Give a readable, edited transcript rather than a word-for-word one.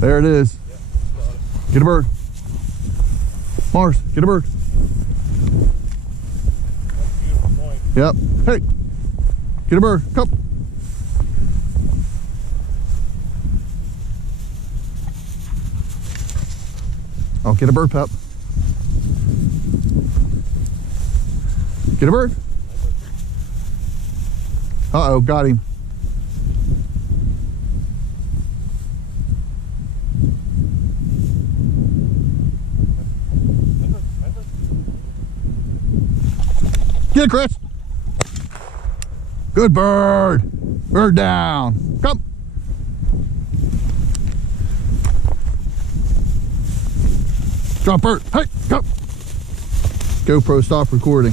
There it is. Yep, Get a bird. Mars, get a bird. that's a beautiful point. Yep. Hey, get a bird. Come. Oh, get a bird, pup. Get a bird. Uh-oh, got him. Get it, Chris. Good bird. Bird down. Come. Drop bird. Hey, come. GoPro, stop recording.